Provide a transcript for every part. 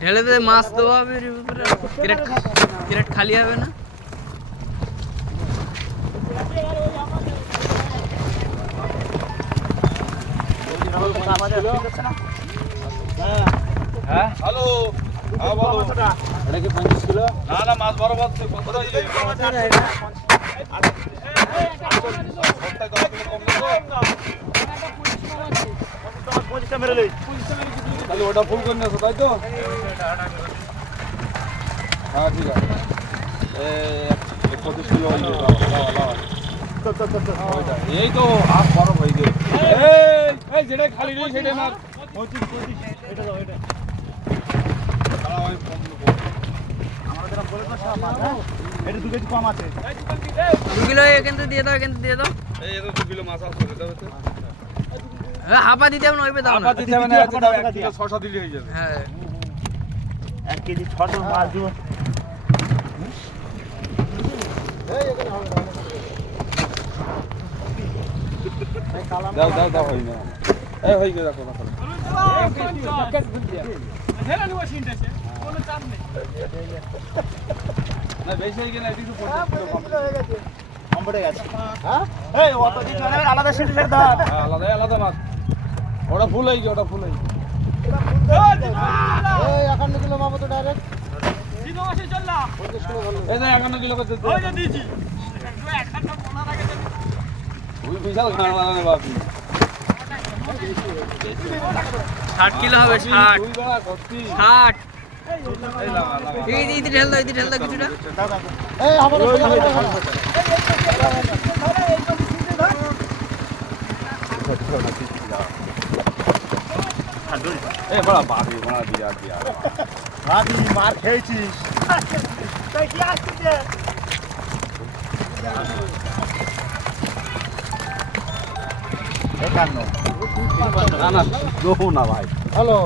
ঢেলে দে মাছ দেওয়া হবে ক্রেট খালি হবে না। হ্যাঁ হ্যালো, হ্যাঁ বলো। এটা কি 50 কিলো? না না, মাছ বড় মাছ কতটা দিলে? তাহলে ওটা ফুল করে নিয়েছো তাই তো? হ্যাঁ ঠিক আছে। 25 কিলো এই তো হাফ বরফ হয়ে গেছে। এই যেটা খালি নেই সেটা মাছ 25 এটা দাও এটা। এটা 2 কেজি কম আছে। 2 কিলো এখান থেকে দিয়ে দাও, এখান থেকে দিয়ে দাও। এই এটা 2 কিলো মাছ আছে দিতে হবে তো। হাফা দিতে হবে না, ওইবে দাও না। হাফা দিতে হবে না, দাও 1 কিলো 600 দিলে হয়ে যাবে। হ্যাঁ 1 কেজি 600 মাছ দিব। দাও দাও দাও হই না। এই হই গেল দেখো দেখো। হেলা নিও সিনটাছে কোনো চাপ নেই। না বেশি হয়ে গেল, একটু 25 কিলো কম হয়ে গেছে। কম পড়ে গেছে। হ্যাঁ? এই অত দিতে হবে না, আলাদা সিটি ছেড়ে দাও। হ্যাঁ আলাদা আলাদা মাছ। ওটা ফুল হয়ে গেল, ওটা ফুল হয়ে গেল। এই 51 কিলো মাপো তো ডাইরেক্ট। দিনো আসে চললা। 50 কিলো ভালো। এই যে 51 কিলো করতে ওই যে দিছি। তুই একখানটা বলা লাগে যে ওই বিশাল খানা বানানো বাপি। 60 কিলো হবে, 60 দুই বেলা করতি। 60। এই লাগা লাগা। এই ঢেল দাও, ঢেল দাও কিছুটা। এই আমার এই বড় বাড়ি বড় বিরাট বিরাট। ভাবি মার খেয়েছিস। তুই কি আসছিস? একান্ন। না না দোও না ভাই। হ্যালো।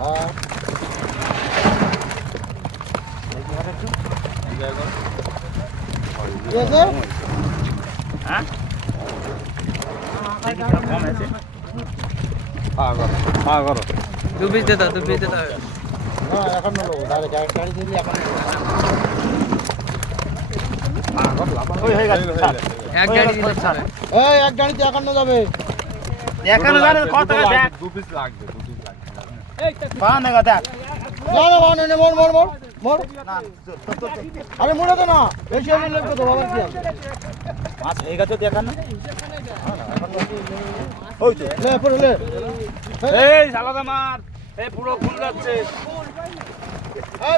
হ্যাঁ। কি আছে? হ্যাঁ? কম আছে। হ্যাঁ করো। 2 পিস দে দাও, 2 পিস দে দাও। না এখন নেবো ডাইরেক্ট গাড়ি দিলি এখন ওই হয়ে গেছে এক গাড়ি দিলে চলে। এই এক গাড়িতে 51 যাবে এখানে জানে কত টাকা দেখ। 2 পিস লাগবে, 2 পিস লাগবে। এই পান না দেখ না বান নে মোর মোর মোর মোর না আরে মোড়া তো না বেশি হলে লাগবে তো বাবা কি আছে মাছ হয়ে গেছে দেখান না ওই তো লে পড়ে লে এই শালাদা মার, এই পুরো ফুল যাচ্ছে। এই